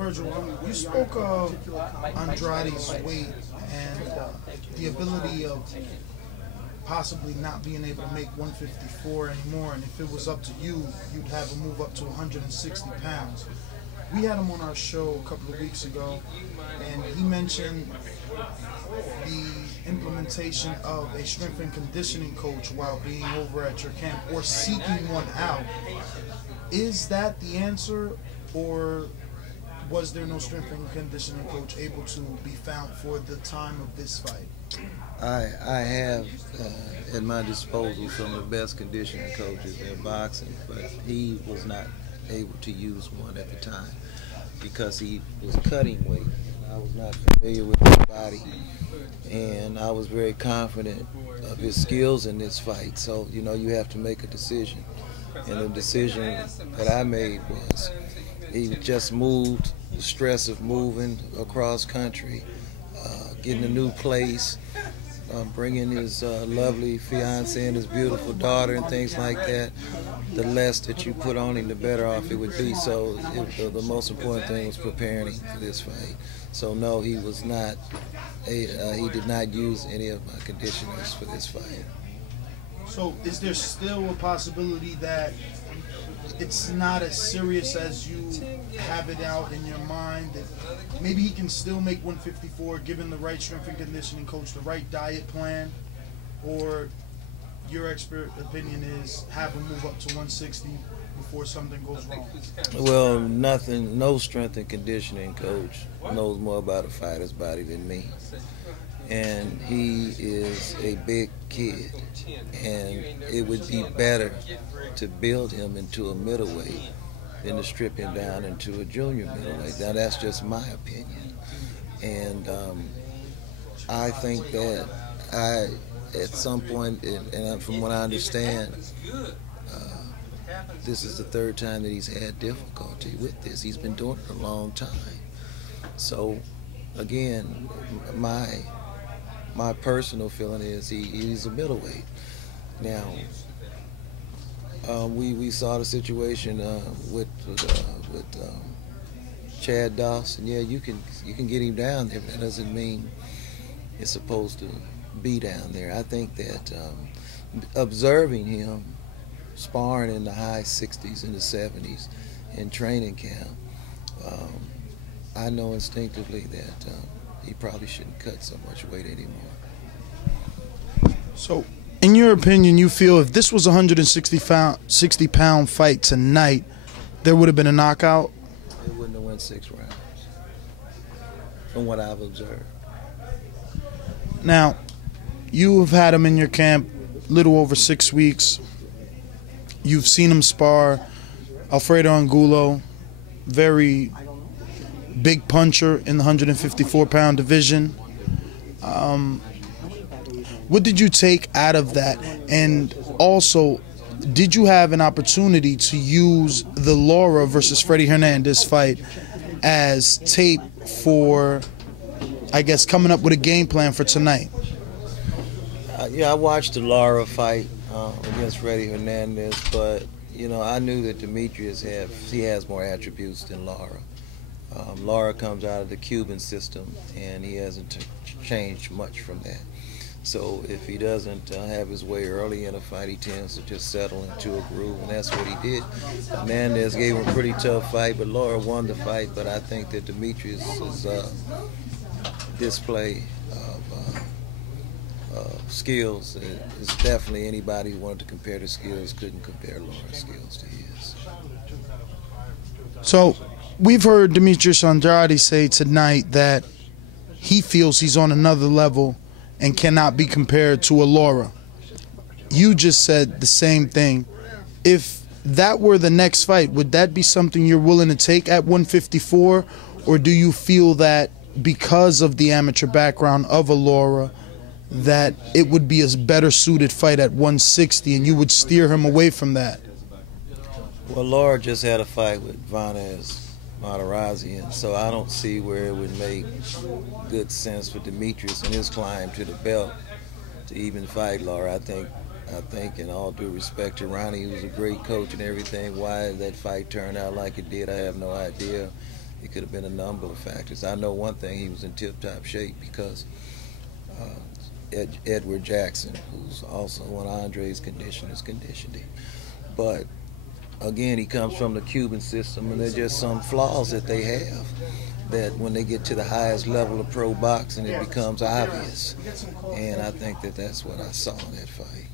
Virgil, you spoke of Andrade's weight and the ability of possibly not being able to make 154 anymore, and if it was up to you, you'd have him move up to 160 pounds. We had him on our show a couple of weeks ago, and he mentioned the implementation of a strength and conditioning coach while being over at your camp, or seeking one out. Is that the answer, or was there no strength and conditioning coach able to be found for the time of this fight? I have at my disposal some of the best conditioning coaches in boxing, but he was not able to use one at the time because he was cutting weight. I was not familiar with his body, and I was very confident of his skills in this fight. So, you know, you have to make a decision. And the decision that I made was he just moved, the stress of moving across country, getting a new place, bringing his lovely fiance and his beautiful daughter and things like that. The less that you put on him, the better off it would be. So the most important thing was preparing him for this fight. So no, he was not. He did not use any of my conditioners for this fight. So is there still a possibility that it's not as serious as you have it out in your mind, that maybe he can still make 154 given the right strength and conditioning coach, the right diet plan, or your expert opinion is have him move up to 160 before something goes wrong? Well, no strength and conditioning coach knows more about a fighter's body than me. And he is a big kid, and it would be better to build him into a middleweight than to strip him down into a junior middleweight. Now, that's just my opinion. And I think that at some point, and from what I understand, this is the third time that he's had difficulty with this. He's been doing it a long time. So, again, my personal feeling is he's a middleweight. Now, we saw the situation with Chad Dawson. Yeah, you can get him down there, but that doesn't mean it's supposed to be down there. I think that observing him sparring in the high 60s and the 70s in training camp, I know instinctively that he probably shouldn't cut so much weight anymore. So, in your opinion, you feel if this was a 160-pound fight tonight, there would have been a knockout? It wouldn't have went 6 rounds, from what I've observed. Now, you have had him in your camp a little over 6 weeks. You've seen him spar. Alfredo Angulo, very big puncher in the 154-pound division. What did you take out of that? And also, did you have an opportunity to use the Lara versus Freddie Hernandez fight as tape for, I guess, coming up with a game plan for tonight? Yeah, I watched the Lara fight against Freddie Hernandez, but you know, I knew that Demetrius has more attributes than Lara. Lara comes out of the Cuban system, and he hasn't changed much from that. So if he doesn't have his way early in a fight, he tends to just settle into a groove, and that's what he did. Hernandez gave him a pretty tough fight, but Lara won the fight. But I think that Demetrius' display of skills is definitely, anybody who wanted to compare the skills couldn't compare Lara's skills to his. So we've heard Demetrius Andrade say tonight that he feels he's on another level and cannot be compared to a Lara. You just said the same thing. If that were the next fight, would that be something you're willing to take at 154? Or do you feel that because of the amateur background of a Lara, that it would be a better suited fight at 160 and you would steer him away from that? Well, Lara just had a fight with Vanez Matarazzi, and so I don't see where it would make good sense for Demetrius in his climb to the belt to even fight Lara. I think in all due respect to Ronnie, who was a great coach and everything, why that fight turned out like it did, I have no idea. It could have been a number of factors. I know one thing, he was in tip-top shape because Edward Jackson, who's also one of Andrade's conditioners, conditioned him. But again, he comes from the Cuban system, and there's just some flaws that they have that when they get to the highest level of pro boxing, it becomes obvious. And I think that that's what I saw in that fight.